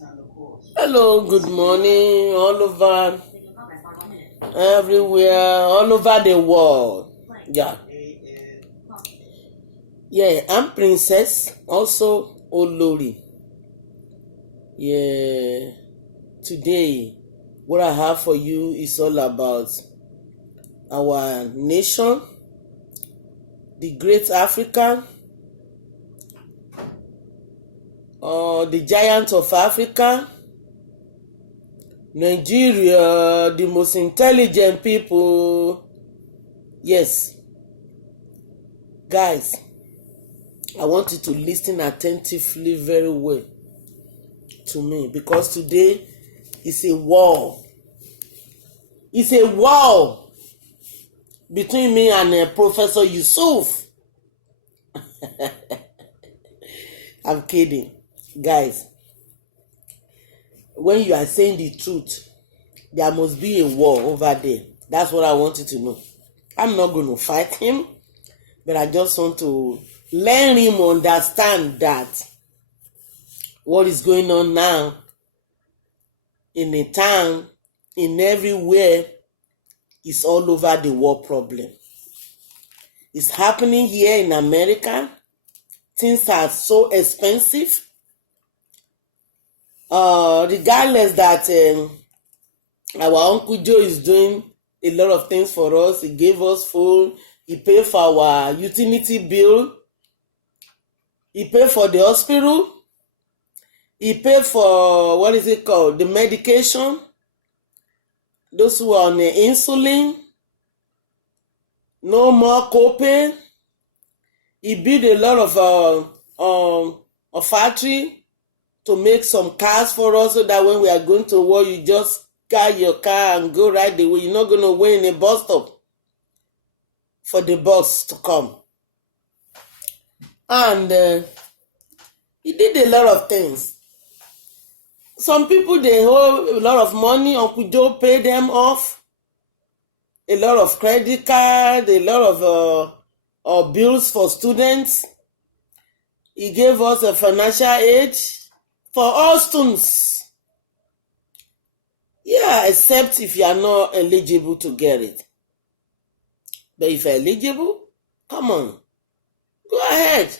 Hello, good morning, all over, everywhere, all over the world. Yeah, I'm Princess, also Olori. Yeah, today, what I have for you is all about our nation, the great Africa, the giant of Africa, Nigeria, the most intelligent people. Yes, guys, I want you to listen attentively very well to me, because today is a war. It's a war between me and Professor Yusuf. I'm kidding. Guys, when you are saying the truth, there must be a war over there. That's what I want you to know. I'm not going to fight him, but I just want to let him understand that what is going on now in the town, in everywhere, is all over the world problem. It's happening here in America. Things are so expensive. Regardless that our Uncle Joe is doing a lot of things for us. He gave us food. He paid for our utility bill. He paid for the hospital. He paid for, what is it called, the medication. Those who are on the insulin. No more copay. He built a lot of factory to make some cars for us, so that when we are going to war, you just get your car and go right the way. You're not going to wait in a bus stop for the bus to come. And he did a lot of things. Some people, they hold a lot of money. Uncle Joe paid them off. A lot of credit card, a lot of bills for students. He gave us a financial aid for all students. Yeah, except if you are not eligible to get it. But if you're eligible, come on, go ahead.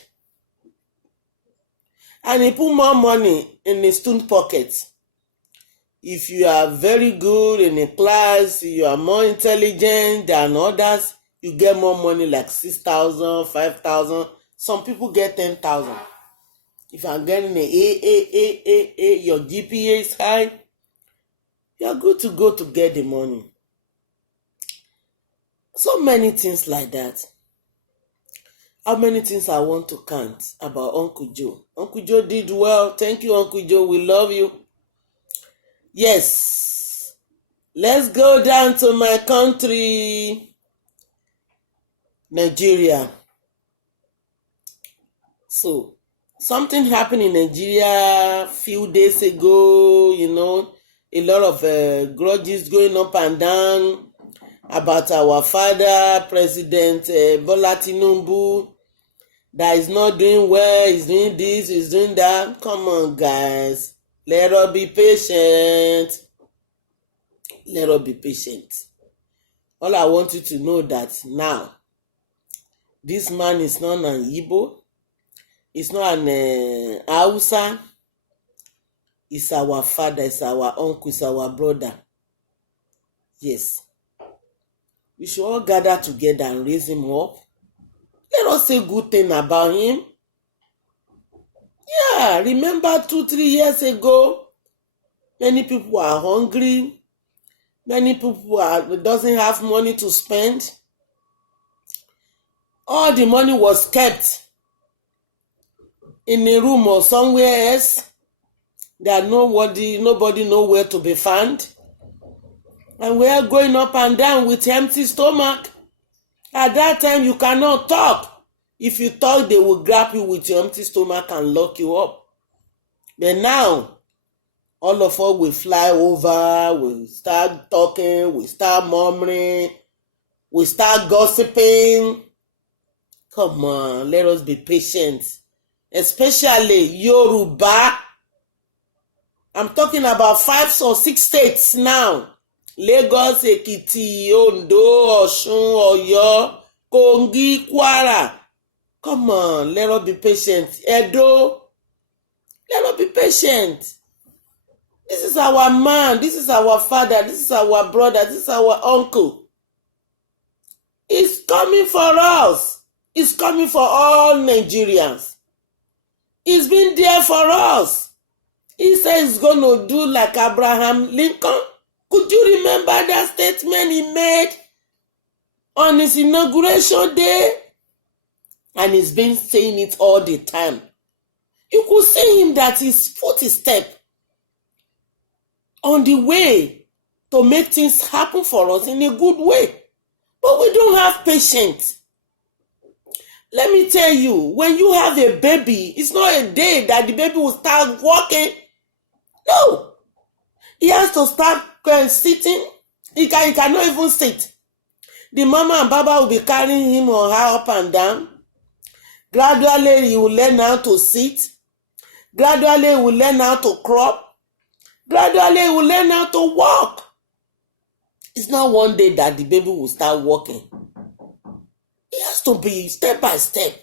And he put more money in the student pockets. If you are very good in a class, you are more intelligent than others, you get more money, like 6,000, 5,000. Some people get 10,000. If I'm getting an A, your GPA is high, you're good to go to get the money. So many things like that. How many things I want to count about Uncle Joe? Uncle Joe did well. Thank you, Uncle Joe. We love you. Yes. Let's go down to my country, Nigeria. So, something happened in Nigeria a few days ago, a lot of grudges going up and down about our father, President Bola Tinubu, that is not doing well, he's doing this, he's doing that. Come on, guys. Let us be patient. Let us be patient. All I want you to know that now, this man is not an Igbo. It's not an Hausa. It's our father, it's our uncle, it's our brother. Yes. We should all gather together and raise him up. Let us say good thing about him. Yeah, remember 2-3 years ago, many people are hungry. Many people doesn't have money to spend. All the money was kept in a room or somewhere else that nobody know where to be found. And we are going up and down with empty stomach. At that time, you cannot talk. If you talk, they will grab you with your empty stomach and lock you up. But now, all of us will fly over, we'll start talking, we'll start murmuring, we'll start gossiping. Come on, let us be patient. Especially Yoruba I'm talking about 5 or 6 states now. Lagos, Ekiti, Ondo, Osun, Oyo, Kogi, Kwara. Come on, let us be patient. Edo, let us be patient. This is our man, this is our father, this is our brother, this is our uncle. It's coming for us. It's coming for all Nigerians. It's been there for us. He says he's going to do like Abraham Lincoln. Could you remember that statement he made on his inauguration day? And he's been saying it all the time. You could see him that his foot is step on the way to make things happen for us in a good way. But we don't have patience. Let me tell you, when you have a baby, it's not a day that the baby will start walking. No. He has to start sitting. He cannot even sit. The mama and baba will be carrying him or her up and down. Gradually, he will learn how to sit. Gradually, he will learn how to crawl. Gradually, he will learn how to walk. It's not one day that the baby will start walking. It has to be step by step.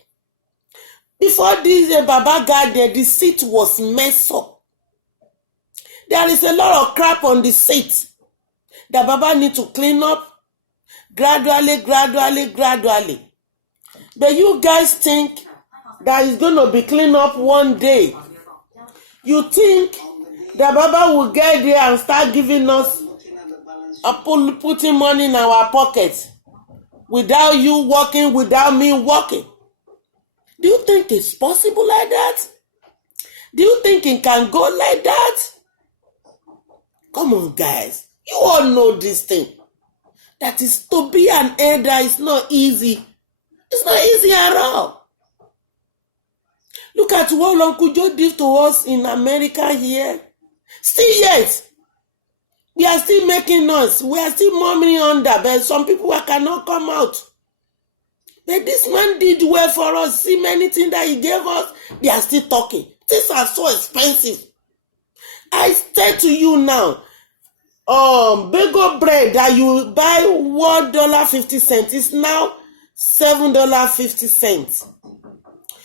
Before this Baba got there, the seat was messed up. There is a lot of crap on the seat that Baba need to clean up gradually. But you guys think that it's going to be cleaned up one day. You think that Baba will get there and start giving us putting money in our pockets without you working, without me working? Do you think it's possible like that? Do you think it can go like that? Come on, guys. You all know this thing. That is, to be an elder is not easy. It's not easy at all. Look at what Uncle Joe did to us in America here. Still yet, we are still making noise. We are still murmuring under, but some people cannot come out. But this man did well for us. See many things that he gave us, they are still talking. Things are so expensive. I say to you now, bagel bread that you buy $1.50 is now $7.50.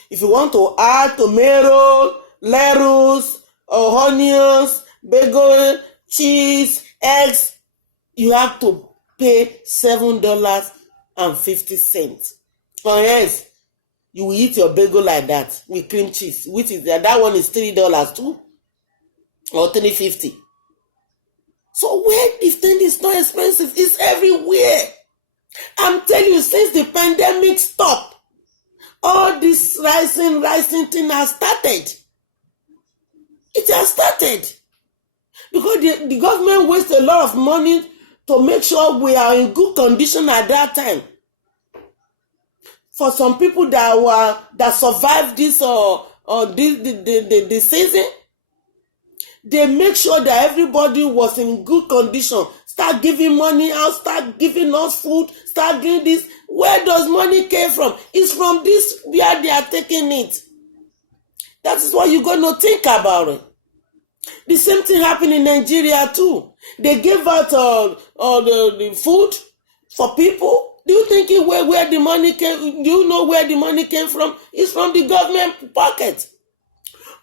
If you want to add tomato, lettuce, or onions, bagel, cheese, eggs, you have to pay $7.50. Or else, you will eat your bagel like that with cream cheese. Which is that one is $3 too, or $3.50. So where this thing is not expensive, it's everywhere. I'm telling you, since the pandemic stopped, all this rising thing has started. It has started. Because the government wastes a lot of money to make sure we are in good condition at that time. For some people that survived this or the season, they make sure that everybody was in good condition. Start giving money out, start giving us food, start doing this. Where does money came from? It's from this where they are taking it. That is what you're going to think about it. The same thing happened in Nigeria too. They gave out the food for people. Do you think where the money came? Do you know where the money came from? It's from the government pocket.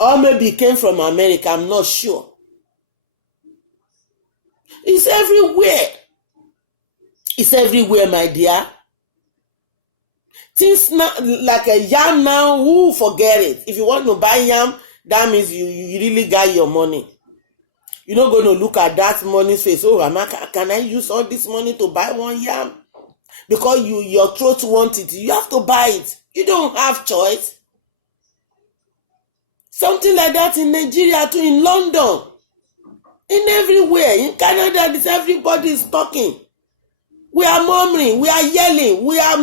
Or maybe it came from America, I'm not sure. It's everywhere. It's everywhere, my dear. Things now, like a yam now, who forget it. If you want to buy yam, that means you really got your money. You're not going to look at that money and say, oh, Amaka, can I use all this money to buy one yam? Because your throat wants it. You have to buy it. You don't have choice. Something like that in Nigeria too, in London, in everywhere, in Canada, everybody is talking. We are murmuring, we are yelling, we are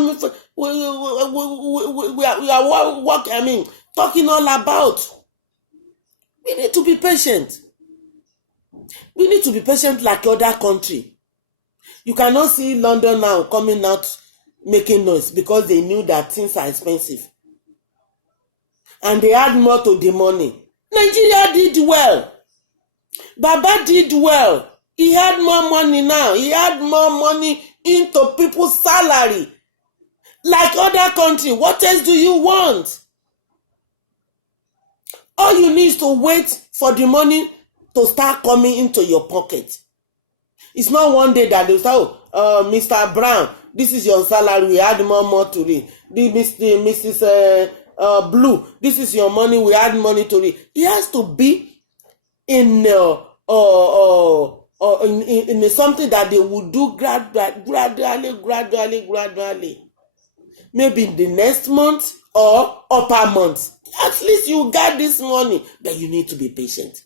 talking all about. We need to be patient. We need to be patient like other country. You cannot see London now coming out making noise because they knew that things are expensive. And they add more to the money. Nigeria did well. Baba did well. He had more money now. He had more money into people's salary. Like other countries, what else do you want? All you need is to wait for the money to start coming into your pocket. It's not one day that they'll say, Mr. Brown, this is your salary, we add more to it. Mrs. Blue, this is your money, we add money to it. It has to be in something that they will do gradually. Maybe in the next month or upper month. At least you got this money, but you need to be patient.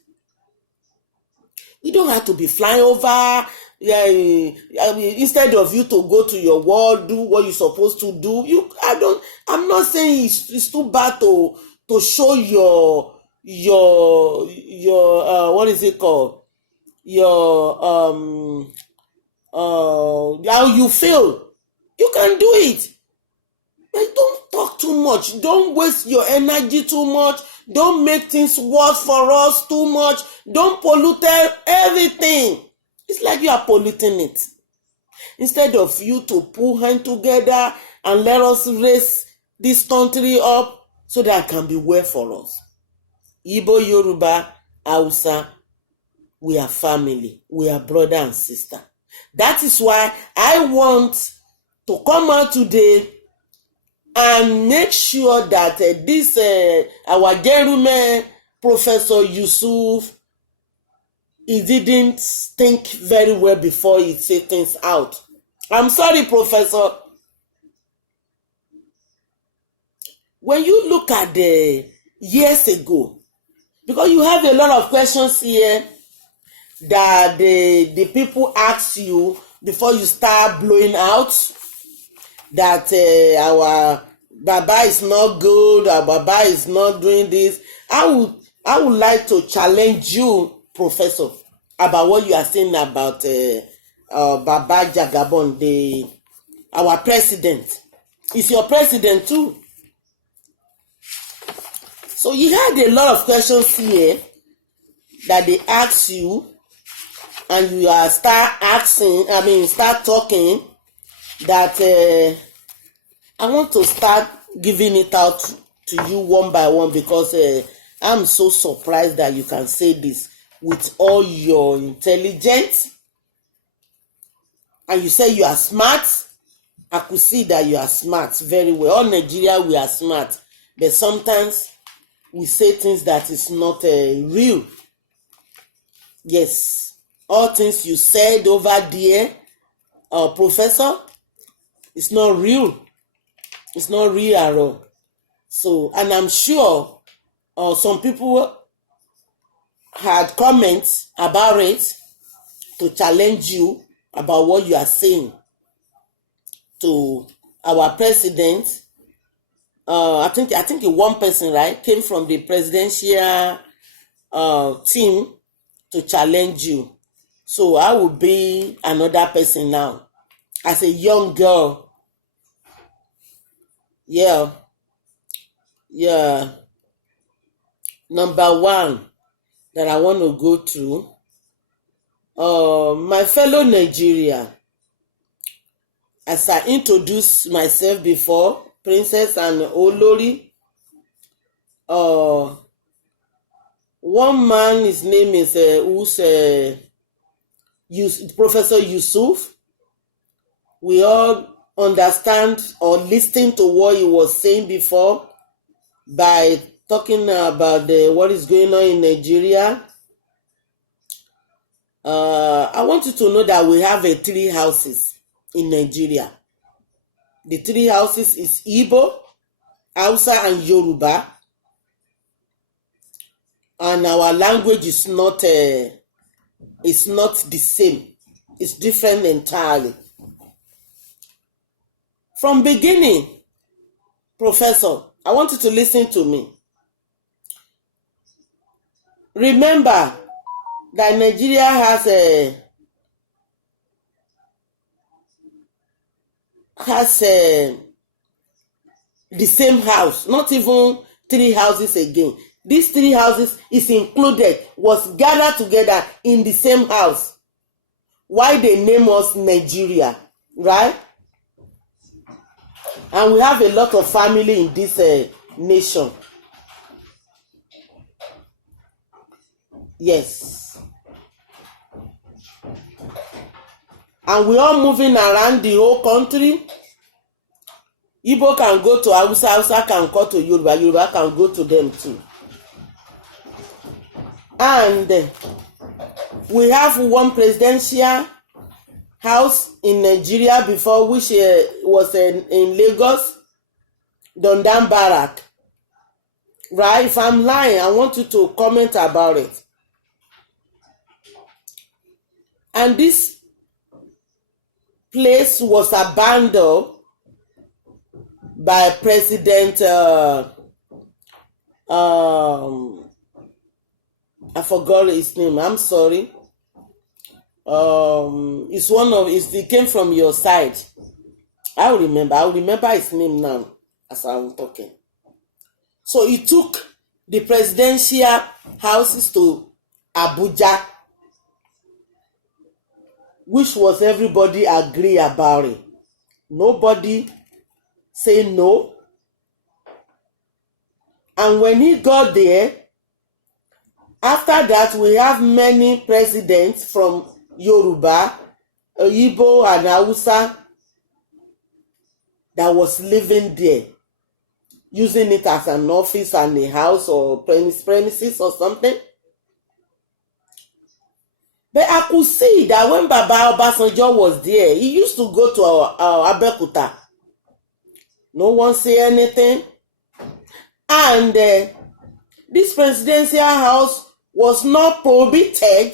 You don't have to be flying over. Instead of you to go to your work, do what you're supposed to do. I'm not saying it's too bad to show your what is it called? Your how you feel. You can do it. But don't talk too much. Don't waste your energy too much. Don't make things worse for us too much. Don't pollute everything. It's like you are polluting it. Instead of you to pull hands together and let us raise this country up so that it can be well for us. Igbo, Yoruba, Hausa, we are family. We are brother and sister. That is why I want to come out today and make sure that this our gentleman, Professor Yusuf, he didn't think very well before he said things out. I'm sorry, Professor. When you look at the years ago, because you have a lot of questions here that the people ask you before you start blowing out, that our Baba is not good, our Baba is not doing this. I would like to challenge you, Professor, about what you are saying about Baba Jagabon, our president. He's your president too. So you had a lot of questions here that they ask you, and you start talking that I want to start giving it out to you one by one, because I'm so surprised that you can say this with all your intelligence, and you say you are smart. I could see that you are smart very well. All Nigeria, we are smart, but sometimes we say things that is not real. Yes, all things you said over there, Professor, it's not real. It's not real at all. So, and I'm sure some people had comments about it to challenge you about what you are saying to our president. I think one person, right, came from the presidential team to challenge you. So I will be another person now. As a young girl, yeah. Number one that I want to go through, my fellow Nigeria, as I introduced myself before, Princess and Olori, one man, his name is Professor Yusuf. We all understand or listen to what he was saying before by talking about what is going on in Nigeria. I want you to know that we have 3 houses in Nigeria. The 3 houses is Igbo, Hausa, and Yoruba. And our language is not the same. It's different entirely. From beginning, Professor, I want you to listen to me. Remember that Nigeria has the same house, not even 3 houses again. These three houses is included, was gathered together in the same house. Why they name us Nigeria, right? And we have a lot of family in this nation. Yes. And we are moving around the whole country. Igbo can go to Hausa, Hausa can go to Yoruba, Yoruba can go to them too. And we have one presidential house in Nigeria before, which was in Lagos, Dondan Barrack. Right? If I'm lying, I want you to comment about it. And this place was abandoned by President I forgot his name. I'm sorry. It came from your side. I remember his name now as I'm talking. So he took the presidential houses to Abuja, which was everybody agree about it. Nobody say no. And when he got there, after that, we have many presidents from Yoruba, Igbo, and Hausa that was living there, using it as an office and a house or premises or something. But I could see that when Baba Obasanjo was there, he used to go to our Abeokuta. No one say anything. And this presidential house was not prohibited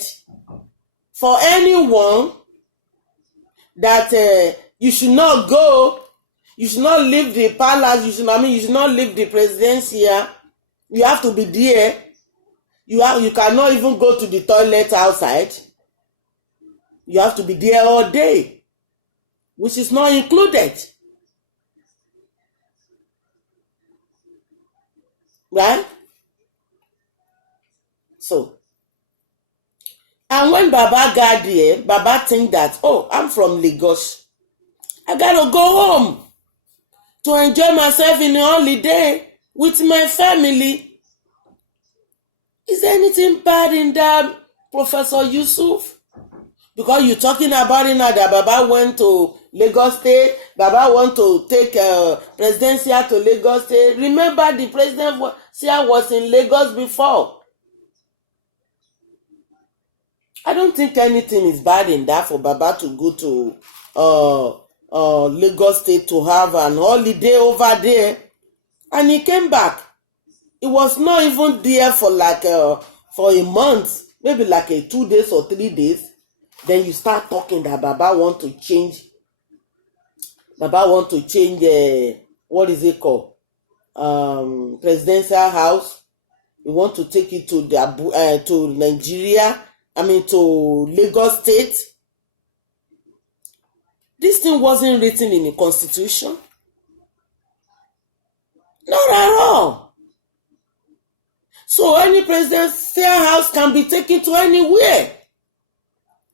for anyone that you should not go, you should not leave the palace, you should not leave the presidential. You have to be there. You cannot even go to the toilet outside. You have to be there all day, which is not included. Right? So, and when Baba got there, Baba think that, oh, I'm from Lagos. I gotta go home to enjoy myself in a holiday with my family. Is there anything bad in that, Professor Yusuf? Because you're talking about it now that Baba went to Lagos State, Baba want to take presidential to Lagos State. Remember, the presidential was in Lagos before. I don't think anything is bad in that for Baba to go to Lagos State to have an holiday over there. And he came back. He was not even there for for a month, maybe like 2 days or 3 days. Then you start talking that Baba want to change. What is it called? Presidential house. You want to take it to Nigeria. To Lagos State. This thing wasn't written in the Constitution. Not at all. So any presidential house can be taken to anywhere.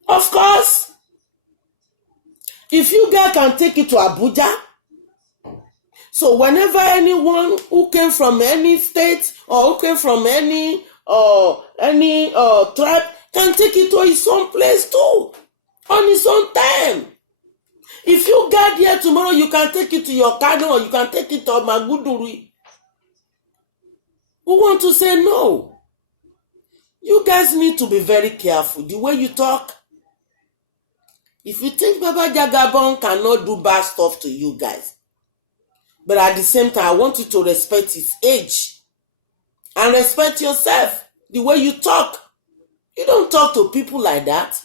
Of course, if you guys can take it to Abuja, so whenever anyone who came from any state or who came from any tribe can take it to his own place too, on his own time. If you get here tomorrow, you can take it to your Kano or you can take it to Maguduri. Who want to say no? You guys need to be very careful the way you talk. If you think Baba Jagabon cannot do bad stuff to you guys, but at the same time, I want you to respect his age and respect yourself, the way you talk. You don't talk to people like that.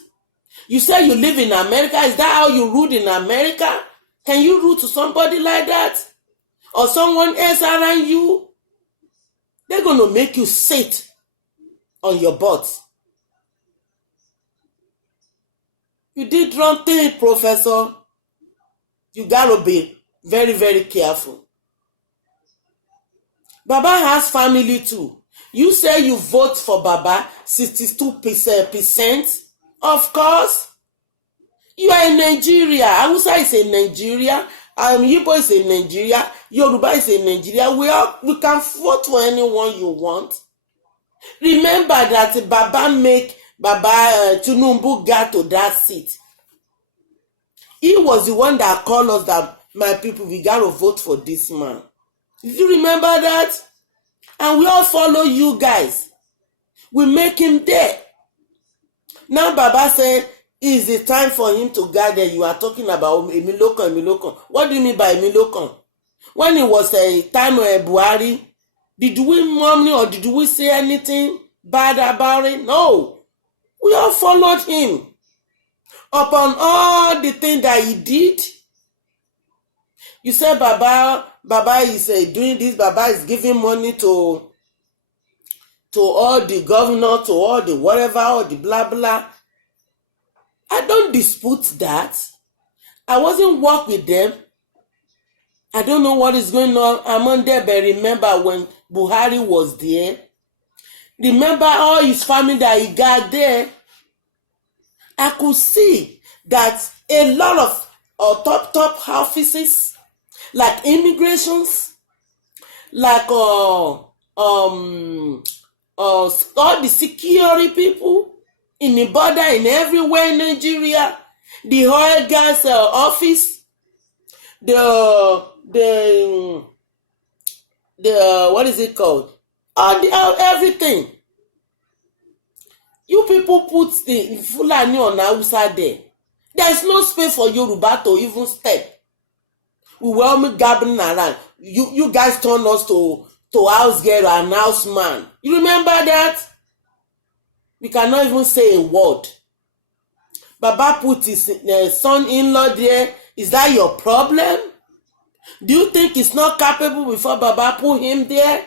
You say you live in America. Is that how you rude in America? Can you rude to somebody like that? Or someone else around you? They're going to make you sit on your butt. You did wrong thing, Professor. You gotta be very, very careful. Baba has family too. You say you vote for Baba 62%. Of course. You are in Nigeria. Hausa is in Nigeria. Igbo is in Nigeria. Yoruba is in Nigeria. We can vote for anyone you want. Remember that Baba Tinubu got to that seat. He was the one that called us that, my people, we got to vote for this man. Did you remember that? And we all follow you guys. We make him there. Now Baba said, it's the time for him to gather. You are talking about Emilokan. What do you mean by Emilokan? When it was a time of Buhari, did we mumble or did we say anything bad about it? No. We all followed him. Upon all the things that he did, you said Baba is doing this, Baba is giving money to all the governor, to all the whatever, all the blah blah. I don't dispute that. I wasn't work with them. I don't know what is going on among them, but remember when Buhari was there, remember all his family that he got there. I could see that a lot of top offices, like immigrations, like all the security people in the border, in everywhere in Nigeria, the oil gas office, the what is it called? Everything. You people put the Fulani on Hausa there. There's no space for Yoruba to even step. We were only gabbling around. You guys turned us to house girl and house man. You remember that? We cannot even say a word. Baba put his son-in-law there. Is that your problem? Do you think he's not capable before Baba put him there?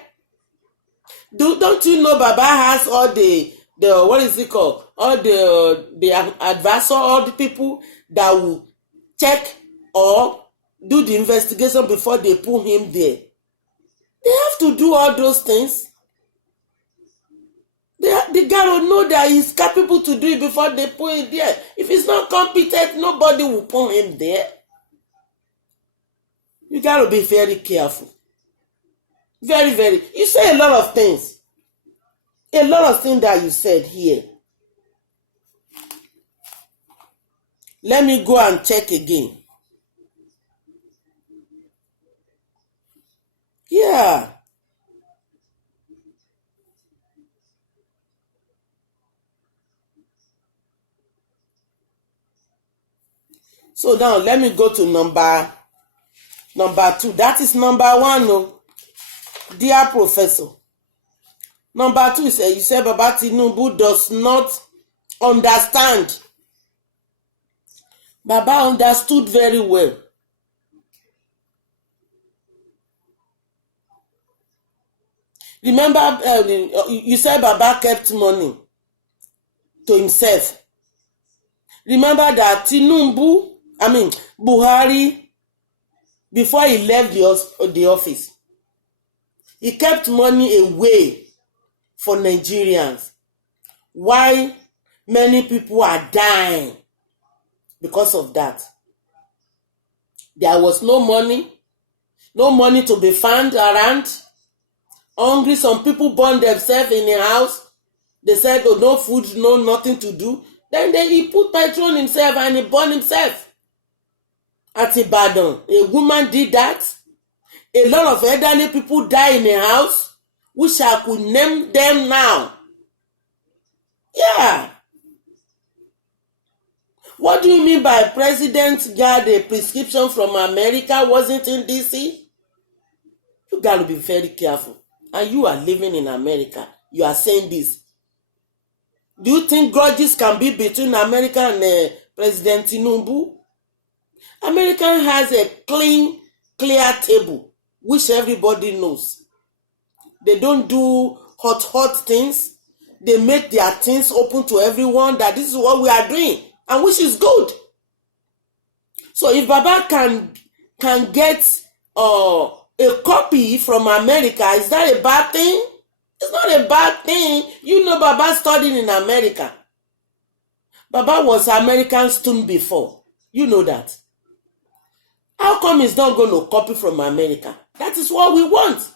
Don't you know Baba has all the what is it called? All the advisor, all the people that will check or do the investigation before they put him there. They have to do all those things. They gotta know that he's capable to do it before they put him there. If he's not competent, nobody will put him there. You gotta be very careful. Very, very. You say a lot of things. A lot of things that you said here. Let me go and check again. Yeah. So now let me go to number 2. That is number 1, no? Dear Professor. Number 2 is you said Baba Tinubu does not understand. Baba understood very well. Remember, you said Baba kept money to himself. Remember that Buhari, before he left the office, he kept money away for Nigerians. Why many people are dying because of that? There was no money to be found around. Hungry, some people burn themselves in the house. They said, oh, no food, no nothing to do. Then he put petrol on himself and he burned himself. At Ibadan, a woman did that. A lot of elderly people die in a house, which I could name them now. Yeah. What do you mean by President got a prescription from America, wasn't in DC? You got to be very careful. And you are living in America. You are saying this. Do you think grudges can be between America and President Tinubu? America has a clear table, which everybody knows. They don't do hot things. They make their things open to everyone that this is what we are doing, and which is good. So if Baba can get a copy from America, is that a bad thing? It's not a bad thing. You know, Baba studied in America. Baba was American student before. You know that. How come he's not going to copy from America? That is what we want.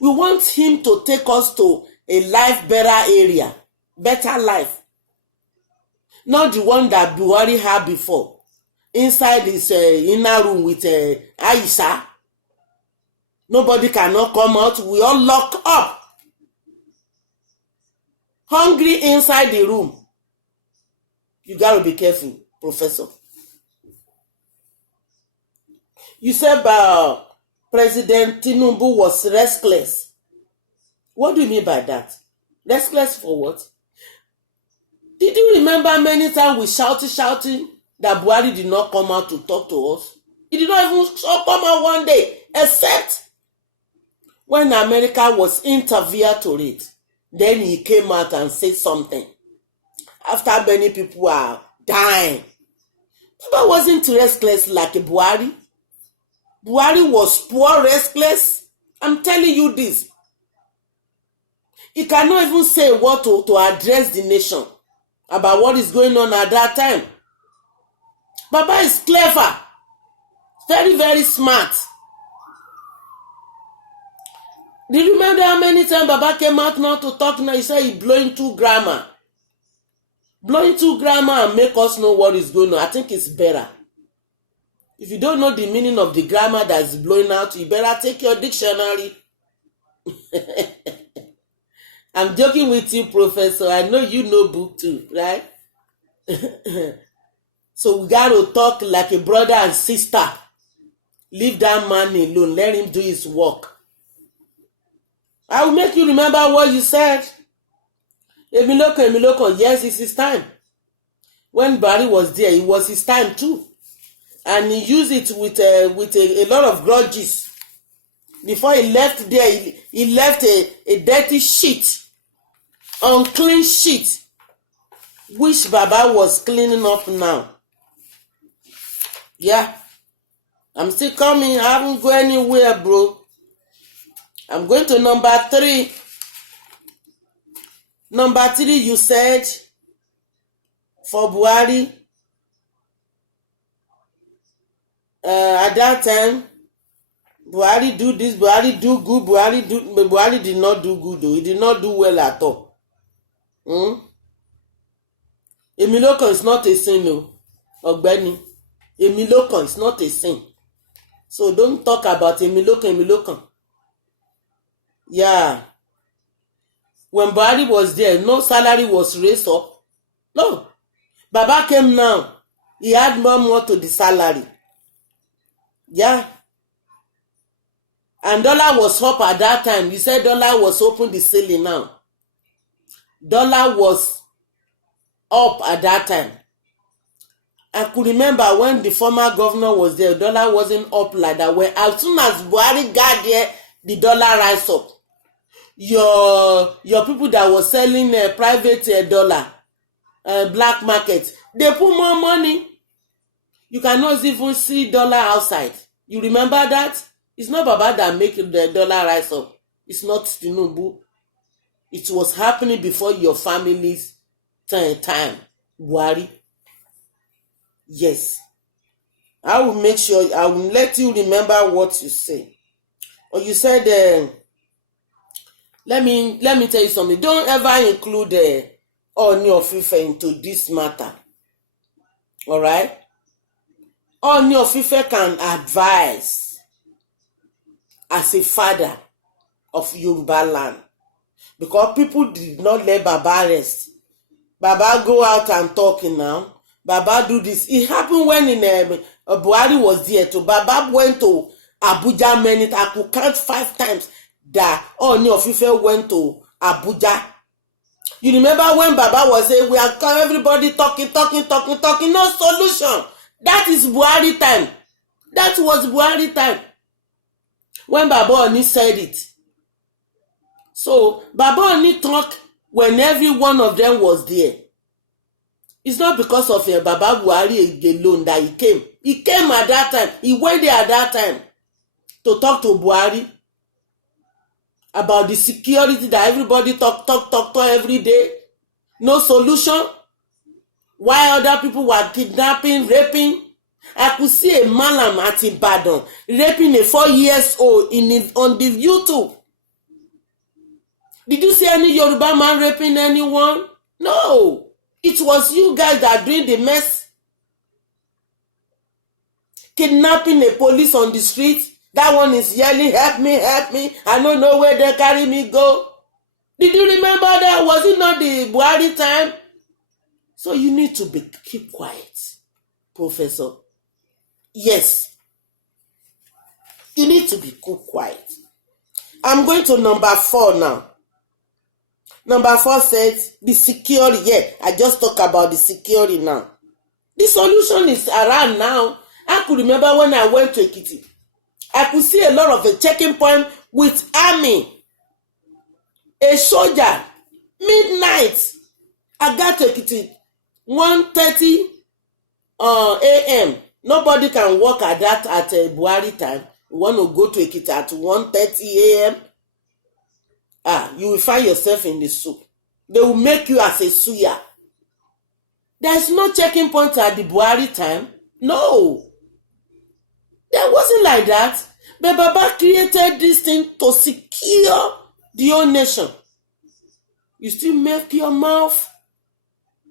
We want him to take us to a life better area. Better life. Not the one that Buhari had before. Inside his inner room with Aisha. Nobody cannot come out. We all lock up. Hungry inside the room. You got to be careful, Professor. You said President Tinubu was restless. What do you mean by that? Restless for what? Did you remember many times we shouting that Buhari did not come out to talk to us? He did not even come out one day, except when America was interviewed to it. Then he came out and said something. After many people are dying. Baba wasn't restless like a Buhari. Buhari was poor, restless. I'm telling you this. He cannot even say what to address the nation about what is going on at that time. Baba is clever. Very, very smart. Do you remember how many times Baba came out now to talk now? He said he blowing two grammar. Blowing two grammar and make us know what is going on. I think it's better. If you don't know the meaning of the grammar that's blowing out, you better take your dictionary. I'm joking with you, Professor. I know you know book too, right? So we got to talk like a brother and sister. Leave that man alone. Let him do his work. I will make you remember what you said. Emiloko, yes, it's his time. When Barry was there, it was his time too. And he used it with a lot of grudges. Before he left there, he left a dirty sheet, unclean sheet, which Baba was cleaning up now. Yeah. I'm still coming. I haven't gone anywhere, bro. I'm going to number 3. Number 3, you said for Buhari, at that time, Buhari do this, Buhari do good, Buhari did not do good though. He did not do well at all. Emiloko is not a sin, no. Ogbeni. Emiloko is not a sin. So don't talk about Emiloko. Yeah. When Buhari was there, no salary was raised up. No. Baba came now. He had more to the salary. Yeah. And dollar was up at that time. You said dollar was open the ceiling now. Dollar was up at that time. I could remember when the former governor was there, dollar wasn't up like that. When as soon as Buhari got there, the dollar rise up. Your people that was selling private dollar, black market, they put more money. You cannot even see dollar outside. You remember that? It's not Baba that make the dollar rise up. It's not Tinubu. It was happening before your family's time. Buhari. Yes. I will make sure, I will let you remember what you say. Or you said, let me tell you something. Don't ever include Ooni of Ife into this matter. All right? Ooni of Ife can advise as a father of Yoruba land. Because people did not let Baba rest. Baba go out and talk now. Baba do this. It happened when Buhari was there too. Baba went to Abuja many times. I could count 5 times that Ooni of Ife went to Abuja. You remember when Baba was saying, we are everybody talking, no solution. That is Buhari time. That was Buhari time. When Baba Oni said it. So, Baba Oni talk when every one of them was there. It's not because of Baba Buhari alone that he came. He came at that time. He went there at that time to talk to Buhari. about the security that everybody talk every day. No solution. Why other people were kidnapping, raping. I could see a malam at Ibadan raping a 4-year-old on the YouTube. Did you see any Yoruba man raping anyone? No. It was you guys that are doing the mess. Kidnapping a police on the street. That one is yelling, help me, help me. I don't know where they carry me go. Did you remember that? Was it not the Buhari time? So you need to keep quiet, Professor. Yes. You need to be quiet. I'm going to number 4 now. Number 4 says the security. Yeah, I just talked about the security now. The solution is around now. I could remember when I went to Ekiti. I could see a lot of a checking point with army. A soldier. Midnight. I got to Ekiti. 1:30 a.m. Nobody can work at that at Buhari time. You want to go to Ekiti at 1:30 a.m. You will find yourself in the soup. They will make you as a suya. There's no checking point at the Buhari time. No. There wasn't like that. But Baba created this thing to secure the whole nation. You still make your mouth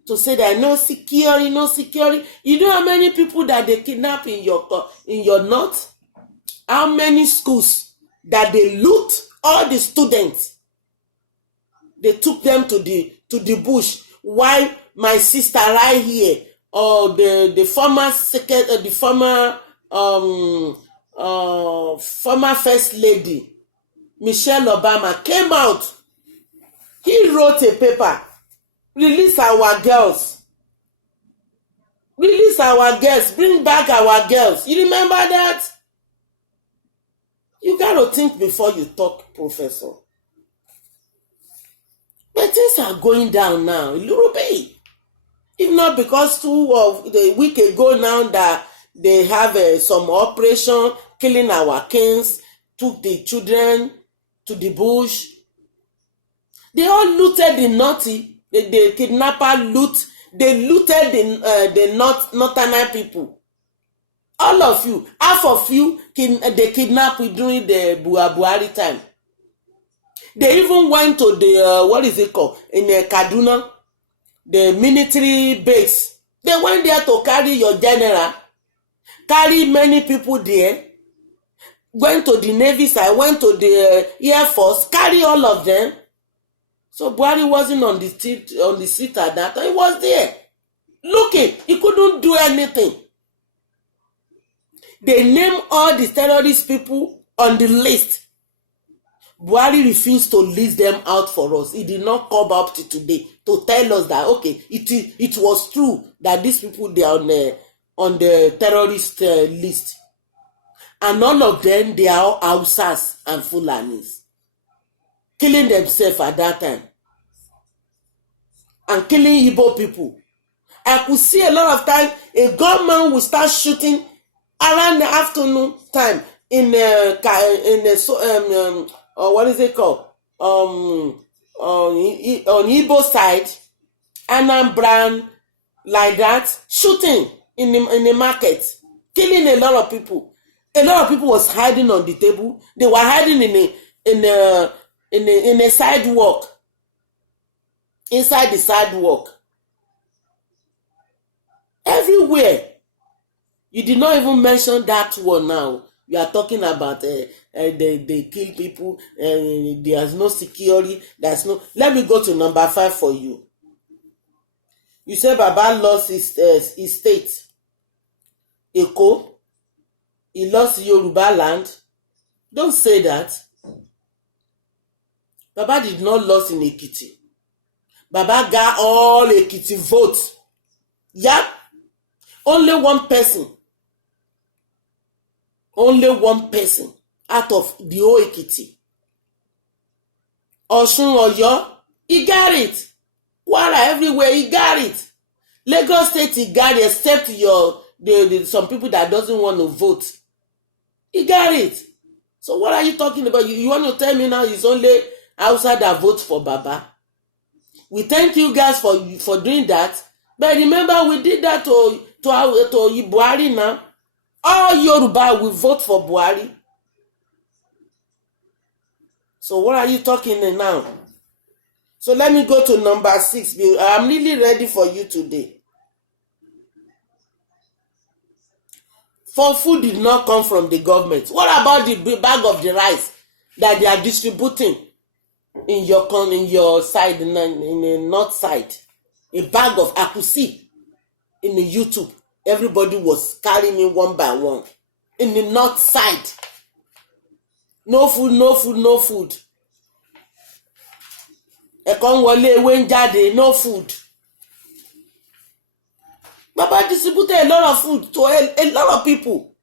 to say that no security, no security. You know how many people that they kidnap in your north? How many schools that they loot all the students? They took them to the bush. Why my sister right here, or the former former first lady Michelle Obama came out. He wrote a paper. Release our girls. Release our girls. Bring back our girls. You remember that? You got to think before you talk, Professor. But things are going down now a little bit. If not because 2 of the week ago now that they have some operation killing our kings, took the children to the bush. They all looted the naughty. The kidnapper loot. They looted the northern people. All of you, half of you, they kidnapped during the Buhari time. They even went to the, what is it called? In Kaduna, the military base. They went there to carry your general, carry many people there, went to the Navy side, went to the Air Force, carry all of them. So Buhari wasn't on the street at that time. He was there, looking. He couldn't do anything. They named all the terrorist people on the list. Buhari refused to list them out for us. He did not come up to today to tell us that, okay, it was true that these people, they are on the terrorist list. And all of them, they are Hausas and Fulanis. Killing themselves at that time. And killing Igbo people. I could see a lot of time, a gunman will start shooting around the afternoon time what is it called? On Igbo side, Anambra, like that, shooting in the market, killing a lot of people. A lot of people was hiding on the table. They were hiding in a sidewalk, inside the sidewalk, everywhere. You did not even mention that one now. You are talking about they kill people, and there's no security. There's no. Let me go to number 5 for you. You say Baba lost his state, Eko. He lost Yoruba land. Don't say that. Baba did not lose in Ekiti. Baba got all Ekiti votes. Yeah, only one person. Only one person out of the whole Ekiti. Osun Oyo, he got it. Kwara everywhere, he got it. Lagos State, he got it, except some people that doesn't want to vote. He got it. So what are you talking about? You want to tell me now it's only Hausa that vote for Baba? We thank you guys for doing that. But remember, we did that to Buhari now. All Yoruba will vote for Buhari. So what are you talking now? So let me go to number 6. I'm really ready for you today. For food did not come from the government. What about the bag of the rice that they are distributing in your side, in the north side? A bag of akusi in the YouTube. Everybody was carrying it one by one. In the north side. No food, no food, no food. Ẹ̀kọ́ ń wọlé ewé ń jáde, no food. Baba distributed a lot of food to a lot of people.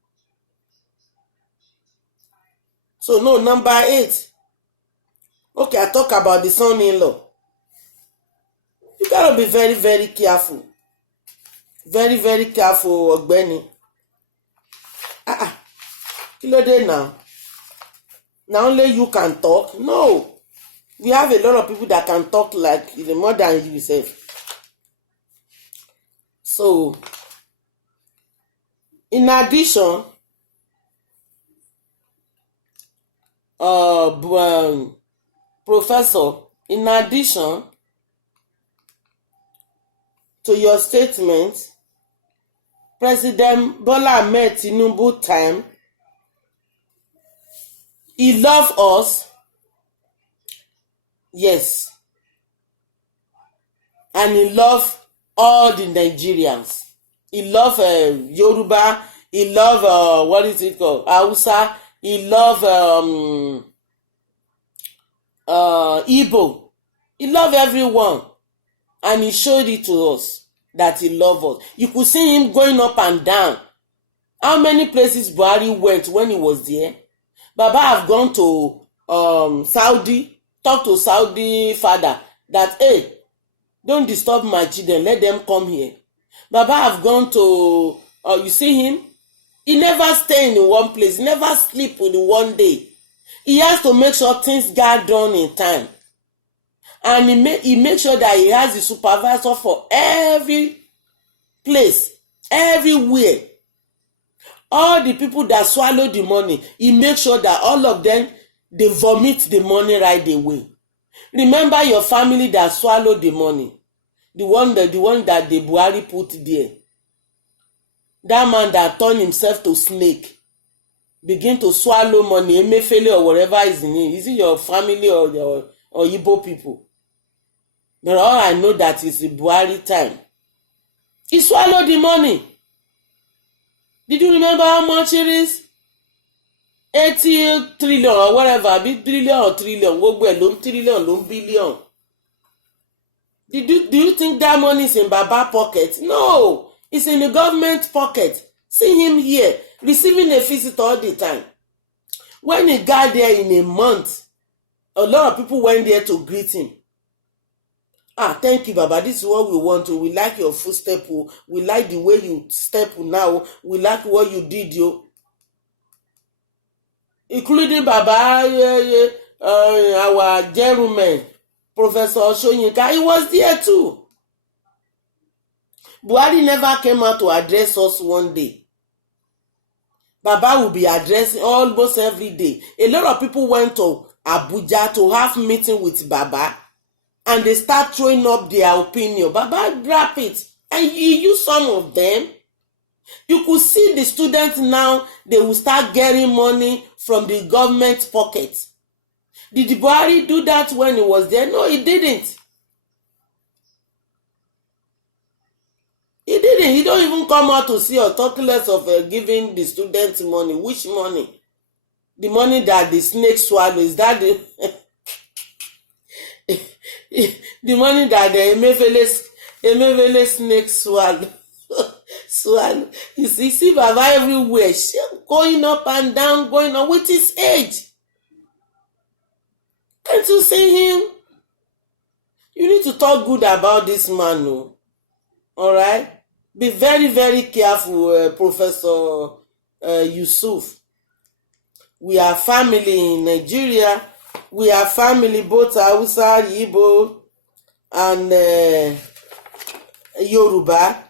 So no, number 8. Okay, I talk about the son-in-law. You gotta be very, very careful. Very, very careful, Ọ̀gbẹ́ni. Kí ló dé now? Now only you can talk? No. We have a lot of people that can talk like more than you self. So, in addition, Professor, in addition to your statement, President Bola Ahmed Tinubu time, he loves us, yes, and he loves all the Nigerians. He loves Yoruba, he loves, what is it called, Hausa, he loves Igbo. He loves everyone, and he showed it to us that he loves us. You could see him going up and down. How many places Buhari went when he was there? Baba have gone to Saudi, talk to Saudi father that, hey, don't disturb my children, let them come here. Baba have gone to, you see him? He never stay in one place, he never sleep in one day. He has to make sure things get done in time. And he make sure that he has the supervisor for every place, everywhere. All the people that swallow the money, he make sure that all of them, they vomit the money right away. Remember your family that swallowed the money. The one that the Buhari put there. That man that turned himself to snake. Begin to swallow money, Emefiele or whatever is in it. Is it your family or Igbo people? But all I know that is the Buhari time. He swallowed the money. Did you remember how much it is? 80 trillion or whatever, be trillion or trillion, loan trillion, loan billion. Do you think that money is in Baba pocket? No, it's in the government pocket. See him here, receiving a visit all the time. When he got there in a month, a lot of people went there to greet him. Thank you, Baba. This is what we want to. We like your footstep. We like the way you step now. We like what you did, yo. Including Baba, our gentleman, Professor Soyinka, he was there too. Buhari never came out to address us one day. Baba will be addressing almost every day. A lot of people went to Abuja to have meeting with Baba, and they start throwing up their opinion. Baba drop it, and he used some of them. You could see the students now, they will start getting money from the government pocket. Did Buhari do that when he was there? No, he didn't. He didn't. He don't even come out to see or talk less of giving the students money. Which money? The money that the snake swallow. Is that the the money that the Emefiele snake swallow? Swallow. You see Baba everywhere, going up and down, going on with his age. Can't you see him? You need to talk good about this man, no? All right? Be very, very careful, Professor Yusuf. We are family in Nigeria. We are family, both Hausa, Igbo, and Yoruba.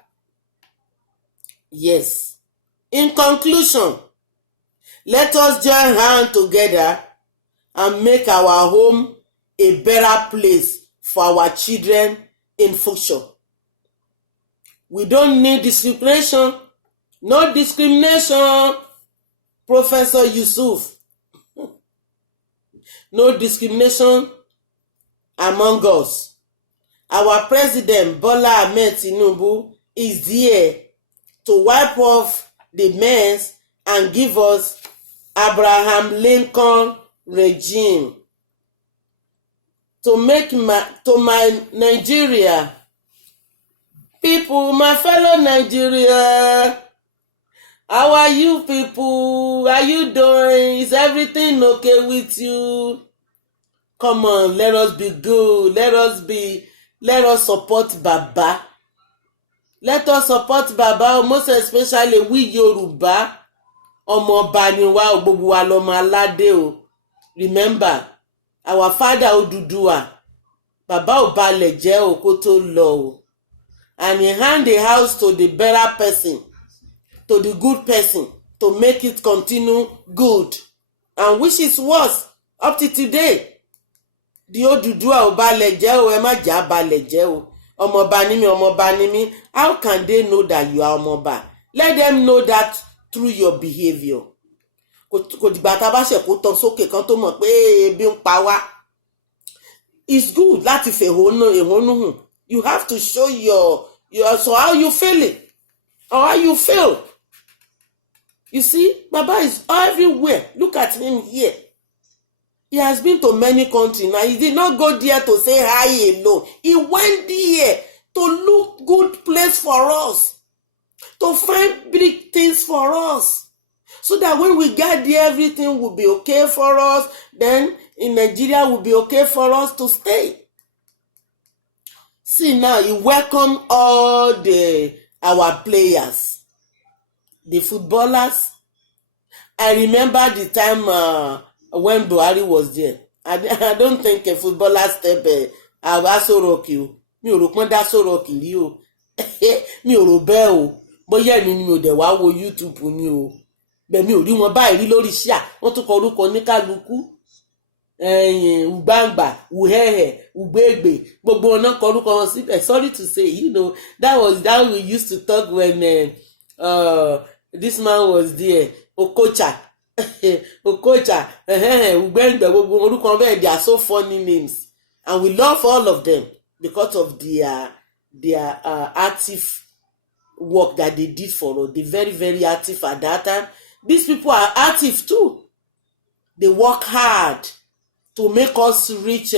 Yes. In conclusion, let us join hands together and make our home a better place for our children in future. We don't need discrimination. No discrimination, Professor Yusuf. No discrimination among us. Our President Bola Ahmed Tinubu is there to wipe off the mess and give us Abraham Lincoln regime. To my Nigeria people, my fellow Nigeria, how are you people? How are you doing? Is everything okay with you? Come on, let us be good. Let us support Baba. Let us support Baba, most especially we Yoruba. Ọmọ ọba ni wá o, gbogbo wa lọmọ aládé o. Remember, our father Oduduwa, Baba ò balẹ̀ jẹ́ o kó tó lọ o. And he hand the house to the better person, to the good person, to make it continue good. And which is worse up to today. The Oduduwa ò balẹ̀ jẹ́ o, ẹ má jà balẹ̀ jẹ́ o. Ọmọọba ni mí. How can they know that you are ọmọọba? Let them know that through your behavior. Kò dìgbà tá a bá ṣe kó tán sókè kan tó mọ̀ pé ebi ń pa wá. It's good láti fẹ̀hónú hàn. You have to show your so how you feeling or how you feel. You see, Baba is everywhere. Look at him here. He has been to many countries. Now, he did not go there to say hi alone. He went there to look good place for us, to find big things for us, so that when we get there, everything will be okay for us. Then in Nigeria, will be okay for us to stay. See now, he welcomed all our players, the footballers. I remember the time when Buhari was there. I don't think a footballer step Aso Rock you. Mi ò rò pọ́n dá sọ̀rọ̀ kìrí o. Mi ò rò bẹ́ẹ̀ o. Bóyá èmi ni mi ò dẹ̀ wá wo YouTube ni o. Bẹ́ẹ̀ mi ò rí wọn báyìí rí lórí ṣíà. Wọ́n tún kọ orúkọ oníkálukú. Ugbangba, Uhehe, Ugbegbe. Gbogbo wọn náà kọ orúkọ wọn síbẹ̀. Sorry to say, that was how we used to talk when this man was there. Okocha. Okocha. Ugbengbe. Gbogbo orúkọ bẹ́ẹ̀, they are so funny names. And we love all of them because of their active work that they did for us. They very, very active at that time. These people are active too. They work hard to make us reach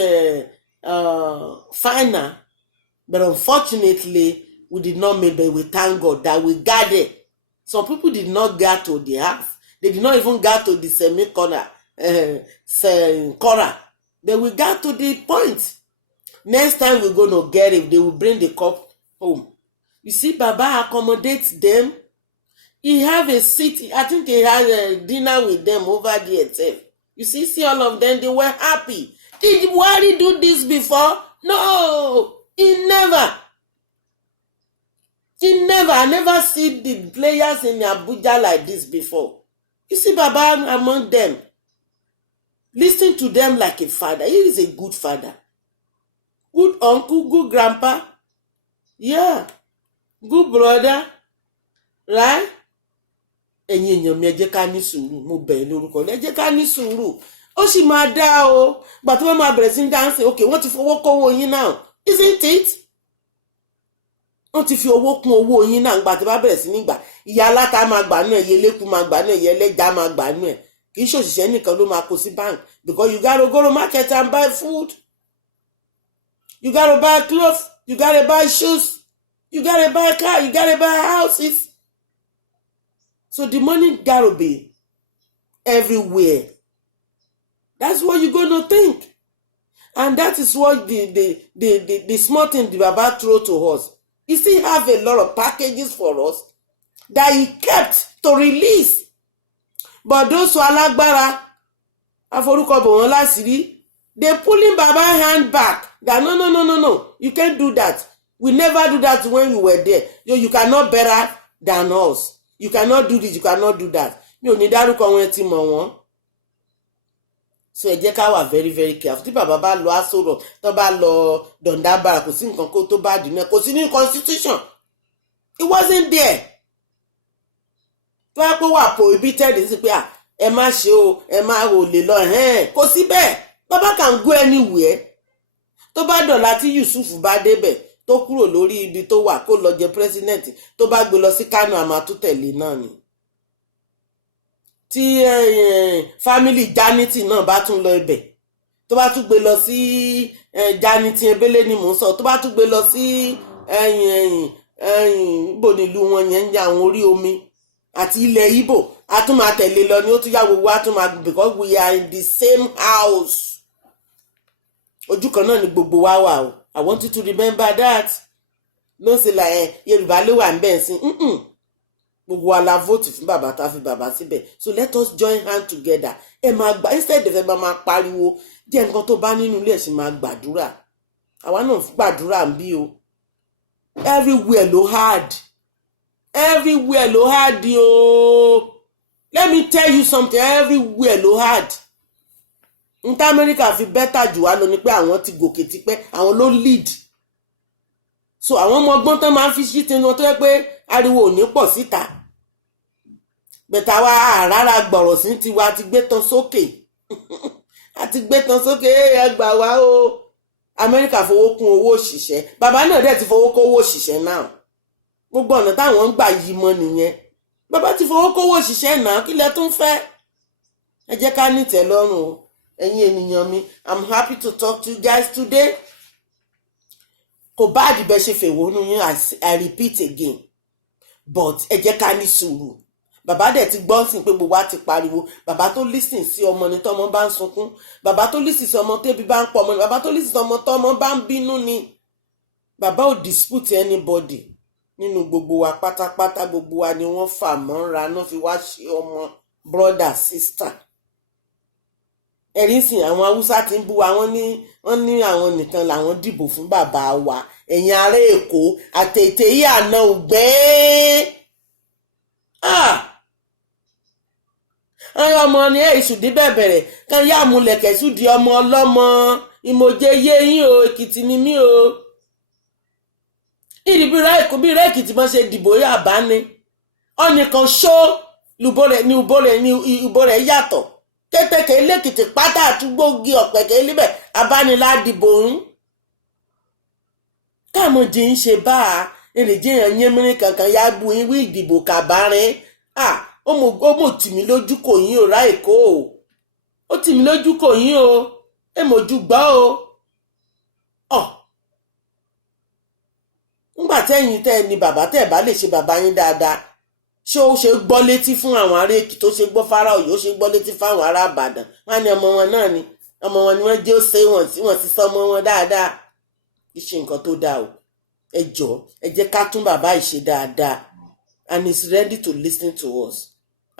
final. But unfortunately, we did not make it. We thank God that we got it. Some people did not get to the half. They did not even get to the semi-corner. But we got to the point. Next time we're going to get it, they will bring the cup home. You see, Baba accommodates them. He have a seat. I think he had a dinner with them over there too. You see all of them, they were happy. Did Buhari do this before? No, he never. I never see the players in Abuja like this before. You see Baba among them. Listen to them like a father. He is a good father. Good uncle, good grandpa. Yeah. Good brother. Right? Ẹ̀yin èèyàn mi, ẹ jẹ́ ká ní sùúrù, mo bẹ̀ ẹ́ lórúkọ, ẹ jẹ́ ká ní sùúrù. Ó sì máa dá o. Gbà tó máa bẹ̀rẹ̀ sí dáńsì, okay, wọ́n ti fowó kówó yín náà. Isn't it? Wọ́n ti fi owó kún owó yín náà gbà tó bá bẹ̀rẹ̀ sí nígbà. Ìyá aláta máa gbà nú ẹ̀, ìyá eléku máa gbà nú ẹ̀, ìyá ẹlẹ́ja máa gbà nú ẹ̀. Kì í ṣòṣìṣẹ́ nìkan ló máa kó sí bank, because you gotta go to market and buy food. You gotta buy clothes. You gotta buy shoes. You gotta buy a car. You gotta buy houses. So the money gotta be everywhere. That's what you're gonna think. And that is what the small thing the Baba throw to us. He still have a lot of packages for us that he kept to release. but those who alágbára aforúkọ bò wọ́n láṣìírí, they pulling Baba hand back that no, you can't do that. We never do that when you were there. You cannot better than us. You cannot do this, you cannot do that. Mi ò ní dárúkọ wọn tí mọ̀ wọ́n. So ẹ jẹ́ ká wà very very careful. Tí bàbá bá lọ asọ̀rọ̀, tó bá lọ dọ̀ndàbàrà, kò sí nǹkan kó tó bá dì náà, kò sí ní constitution. It wasn't there. Tó yẹ kó wà prohibited sí pé ẹ má ṣe o, ẹ má ò lè lọ kò sí bẹ́ẹ̀. Baba can go anywhere. Tó bá dọ̀la tí Yusuf bá débẹ̀ tó kúrò lórí ibi tó wà kó lọ jẹ president, tó bá gbé lọ sí Kano àmà tó tẹ̀lé náà ni. Tí family Janity náà bá tún lọ ibẹ̀, tó bá tún gbé lọ sí Janity Ebele ni mò ń sọ, tó bá tún gbé lọ sí Ìbò nílùú wọn yẹn ń jẹ àwọn orí omi àti ilẹ̀ Ìbò, a tún máa tẹ̀lé lọ ni ó tún yá gbogbo a tún máa, because we are in the same house. Ojú kan náà ni gbogbo wa wà o. I want you to remember that. No say like Yorùbá ló wà ńbẹ̀ sí. Gbogbo wa la vote fún bàbá tá fi bàbá síbẹ̀. So let us join hand together. Ẹ máa gbà, instead of ẹ máa pariwo jẹ́ nǹkan tó bá nínú ilé ẹ̀sìn máa gbàdúrà. Àwa náà gbàdúrà ń bí o. Everywhere ló hard. Everywhere ló hard o. Let me tell you something, everywhere ló hard. Nta America fi better jù wá lọ ni pé àwọn ti gòkè ti pẹ́, àwọn ló lead. So àwọn ọmọ ọgbọ́n tán máa ń fi sí tinú tó yẹ pé ariwo ò ní pọ̀ síta. Bẹ̀tà wa àràrà gbọ̀rọ̀ sí tiwa ti gbé tán sókè. Àti gbé tán sókè ẹ gbà wá o. America fowó kún owó òṣìṣẹ́. Bàbá náà dẹ̀ ti fowó kún owó òṣìṣẹ́ náà. Gbogbo ọ̀nà táwọn ń gbà yí mọ́ nìyẹn. Bàbá ti fowó kún owó òṣìṣẹ́ náà, kí lẹ tún fẹ́? Ẹ jẹ́ ká ní ìtẹ́lọ́rùn o. Ẹ̀yin ènìyàn mi, I'm happy to talk to you guys today. Kò bá àdìbẹ́ ṣe fèwónú yín, I repeat again. But ẹ jẹ́ ká ní sùúrù. Bàbá dẹ̀ ti gbọ́ sí pé gbogbo wa ti pariwo. Bàbá tó listen sí ọmọ ni tọ́mọ bá ń sunkún. Bàbá tó listen sí ọmọ tẹ́bí bá ń pọ̀ ọmọ ni. Bàbá tó listen sí ọmọ tọ́mọ bá ń bínú ni. Bàbá ò dispute anybody. Nínú gbogbo wa pátápátá gbogbo wa ni wọ́n fà mọ́ra náà fi wá ṣe ọmọ brother sister. Ẹ̀rí sìn àwọn Haúsá ti ń bú wa, wọ́n ní àwọn nìkan làwọn dìbò fún bàbá wa. Ẹ̀yin ará Èkó àtètè yìí àná ògbẹ́. Àwọn ọmọ ni ìṣùdí bẹ̀bẹ̀rẹ̀ kan yá múlẹ̀kẹ̀ ṣùdí ọmọ ọlọ́mọ ìmọ̀jẹ yé yín o, Èkìtì ni mí o. Ìrìbìrà Èkó bí rẹ̀ Èkìtì mọ́ ṣe dìbò yà bá ní. Ọ̀nìkan ṣó ìbò rẹ̀ yàtọ̀. Kétékè lẹ́kìtì pátá àtúgbògi ọ̀pẹ̀kẹ́ líbẹ̀ abániládìbò ń. Káàmọ̀jì ń ṣe bá a èrèjì èèyàn yẹ́mìrín kankan yá bu ìwé ìdìbò kàbárin. Ó mọ̀ tì mí lójú kò yín o rá Èkó o. Ó tì mí lójú kò yín o. Èmọ̀jú gbọ́ o. Ńgbà tẹ́yìn tẹ́ ni bàbá tẹ́ bá lè ṣe bàbá yín dáadáa. Ṣé ó ṣe gbọ́ létí fún àwọn ará Èkìtì tó ṣe gbọ́ fárá Ọ̀yọ́, ó ṣe gbọ́ létí fáwọn ará Ìbàdàn. Wọ́n ní ọmọ wọn náà ni. Ọmọ wọn ni wọ́n jẹ́ ó ṣe wọ́n ti sọ ọmọ wọn dáadáa. Kì í ṣe nǹkan tó dáa o. Ẹ jọ̀ọ́, ẹ jẹ́ ká tún bàbá yìí ṣe dáadáa. And he's ready to listen to us.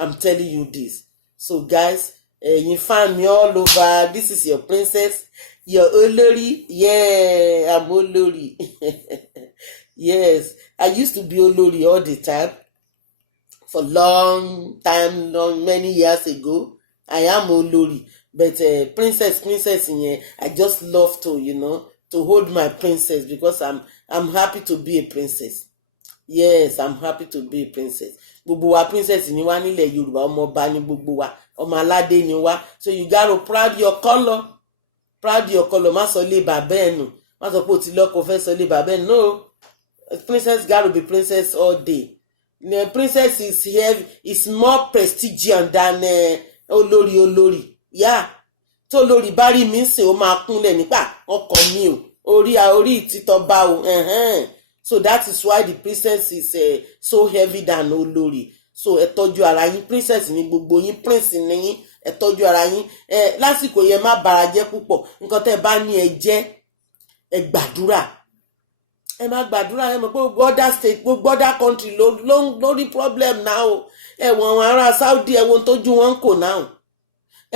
I'm telling you this. So guys, you find me all over. This is your princess, your Olori. Yeah, I'm Olori. Yes, I used to be Olori all the time. For many years ago, I am Olori. But princess, I just love to, to hold my princess because I'm happy to be a princess. Yes, I'm happy to be a princess. Gbogbo wa princess ni wá nílẹ̀ Yorùbá, ọmọ ọba ni gbogbo wa, ọmọ aládé ni wá. So you gotta proud your color. Proud your color. Má sọ lé bàbá ẹ̀ nù. Má sọ pé o ti lọ́kọ fẹ́ sọ lé bàbá ẹ̀. No. Princess gotta be princess all day. The princess is more prestigious than Olori. Yeah. Tó Olori bá rí mi ṣe ó máa kúnlẹ̀ nípa ọkọ mi o. Orí ìtítọ́ bá o. So that is why the princess is so heavy than Olori. So ẹ tọ́jú ara yín, princess ni gbogbo yín, prince ni yín, ẹ tọ́jú ara yín. Lásìkò yẹn má bara jẹ́ púpọ̀. Nǹkan tẹ́ bá ní ẹ jẹ́, ẹ gbàdúrà. Ẹ má gbàdúrà ẹ mọ̀ pé gbogbo other state, gbogbo other country lórí problem now. ẹ wo àwọn ará Saudi, ẹ wo ohun tójú wọn ń kò náà,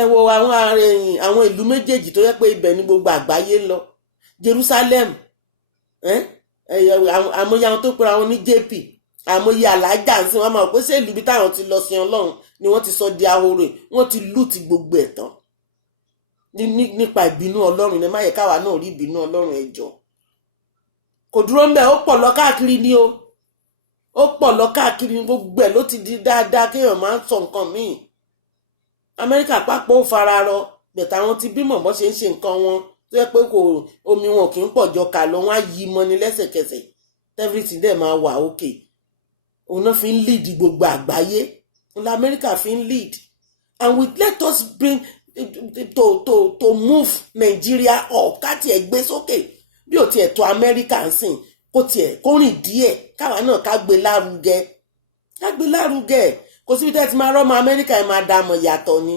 ẹ wo àwọn ìlú méjèèjì tó yẹ pé ibẹ̀ ní gbogbo àgbáyé ń lọ. Jerusalem, àmọye àwọn tó pera wọn ní JP, àmọye alájà ń sìn, wọn máa pé ṣé ìlú bí táwọn ti lọ sin Ọlọ́run ni wọ́n ti sọ di ahoro, wọ́n ti lù ti gbogbo ẹ̀ tán nípa ìbínú Ọlọ́run. ní má yẹ káwa náà rí ìbínú Ọlọ́run, ẹ jọ̀ọ́. Kò dúró ń bẹ̀, ó pọ̀ lọ káàkiri ni o, ó pọ̀ lọ káàkiri ní gbogbo ẹ̀ ló ti di dáadáa kéèyàn máa ń sọ nǹkan míì. Amẹ́ríkà pápọ̀ ó fararọ, bẹ̀tà wọn ti bímọ bọ́ ṣe ń ṣe nǹkan wọn tó yẹ pé omi wọn kì í pọ̀ jọ kà lọ, wọn á yí mọ́ ni lẹ́sẹ̀kẹsẹ̀, everything dẹ̀ máa wà òkè. Òun náà fi ń lead gbogbo àgbáyé, òun Amẹ́ríkà fi ń lead, and we let us bring to move Nigeria up, ká tiẹ̀ gbé sókè bí ò tiẹ̀ tó Amẹ́ríkà ń sìn, kó rìn díẹ̀, káwa náà ká gbé lárugẹ. Kò síbi tẹ́ ti máa rọ́mọ Amẹ́ríkà ẹ̀ máa dààmú yàtọ̀ ni.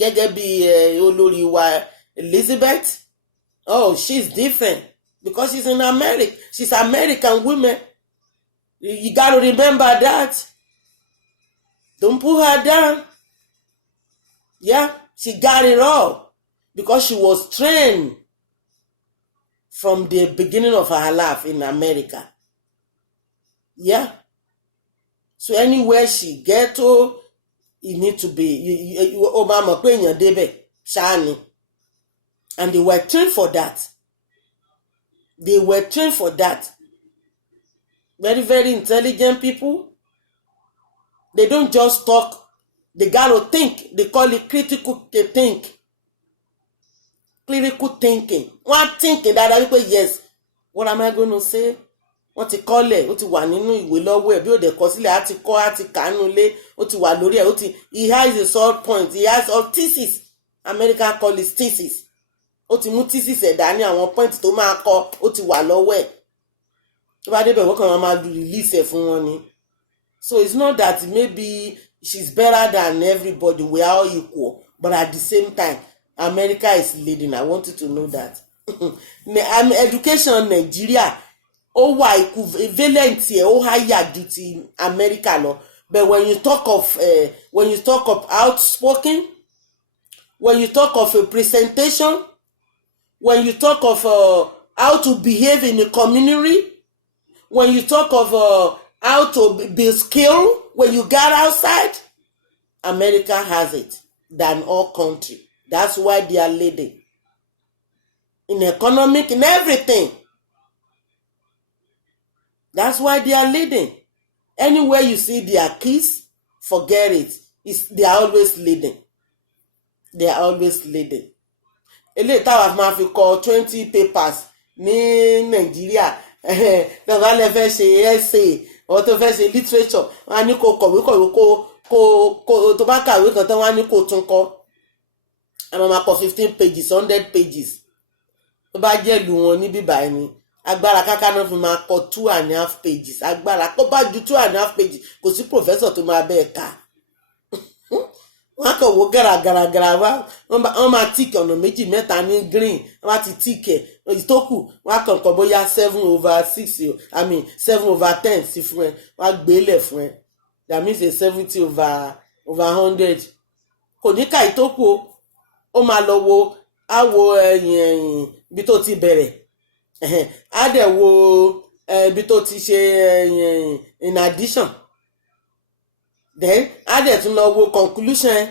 Gẹ́gẹ́ bí olórí wa Elizabeth, oh, she's different because she's in America, she's American woman. You got to remember that. Don't put her down. Yeah, she got it all because she was trained from the beginning of her life in America. Yeah. So anywhere she get to, you need to be, Obama pé èèyàn débẹ̀ ṣáá ni. And they were trained for that. Very, very intelligent people. They don't just talk. They gotta think. They call it critical thinking. Wọ́n thinking that wípé yes, what am I going to say? Wọ́n ti kọ́lẹ̀, ó ti wà nínú ìwé lọ́wọ́ ẹ̀, bí ó dẹ̀ kọ sílẹ̀, á ti kọ́, á ti kàánú lé, ó ti wà lórí ẹ̀, he has a sore point, he has all thesis. America call it thesis. Ó ti mú thesis ẹ̀ dání, àwọn point tó máa kọ, ó ti wà lọ́wọ́ ẹ̀. Tó bá débẹ̀ wọ́n kàn máa release ẹ̀ fún wọn ni. So it's not that maybe she's better than everybody, we are all equal, but at the same time, America is leading. I want you to know that. Education Nigeria, ó wà equivalent ẹ̀, ó higher ju ti America lọ. But when you talk of outspoken, when you talk of a presentation, when you talk of how to behave in a community, when you talk of how to be skilled when you get outside, America has it than all country. That's why they are leading in economic, in everything. That's why they are leading. Anywhere you see their keys, forget it. They are always leading. Eléyìí táwa máa fi kọ 20 papers ní Nàìjíríà, lọ́wọ́ lè fẹ́ ṣe essay or tó fẹ́ ṣe literature, wọ́n á ní kó kọ̀wé kó tó bá kàwé kan tán wọ́n á ní kó tún kọ. Àwọn máa kọ 15 pages, 100 pages. Tó bá jẹ́ ìlú wọn ní bíbá ẹni, agbára káká náà fi máa kọ 2.5 pages. Agbára kó bá ju 2.5 pages, kò sí professor tó máa bẹ́ẹ̀ ká. Wọ́n kàn wó gàràgàràgàrà wọ́n máa tíìkì ọ̀nà méjì mẹ́ta ní green, wọ́n á ti tíìkì ẹ̀ ìtókù, wọ́n á kàn kọ́ bóyá 7/6, 7/10 sí fún ẹ, wọ́n á gbé lẹ̀ fún ẹ. That means a 70/100. Kò ní ká ìtókù o, ó máa lọ wo, á wo ẹ̀yìn ibi tó ti bẹ̀rẹ̀, á dẹ̀ wo ibi tó ti ṣe in addition. Then á dẹ̀ tún lọ wo conclusion,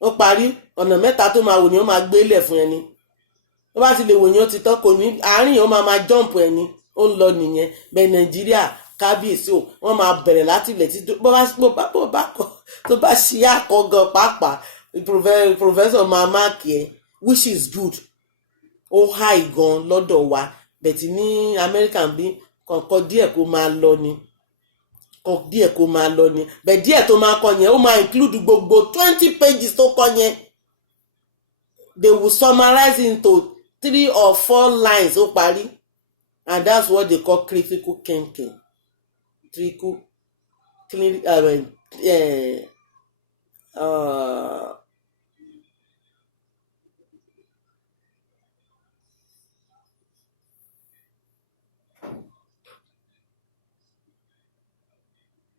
ó parí, ọ̀nà mẹ́ta tó máa wò ni ó máa gbé lẹ̀ fún ẹni. Tó bá ti lè wò yẹn ó ti tán, kò ní àárín ó máa jump ẹni, ó ń lọ nìyẹn. Bẹ́ẹ̀ Nàìjíríà kábíyèsí o, wọ́n máa bẹ̀rẹ̀ láti ilẹ̀ tí tó bá ṣí àkọ́gàn pàápàá, professor máa máàkì ẹ̀, which is good. Ó high gan lọ́dọ̀ wa, bẹ̀tì ní America bí kọ̀ọ̀kan díẹ̀ kó máa lọ ni. Bẹ́ẹ̀ díẹ̀ tó máa kọ yẹn ó máa include gbogbo 20 pages tó kọ yẹn. They will summarize into 3 or 4 lines ó parí, and that's what they call critical thinking.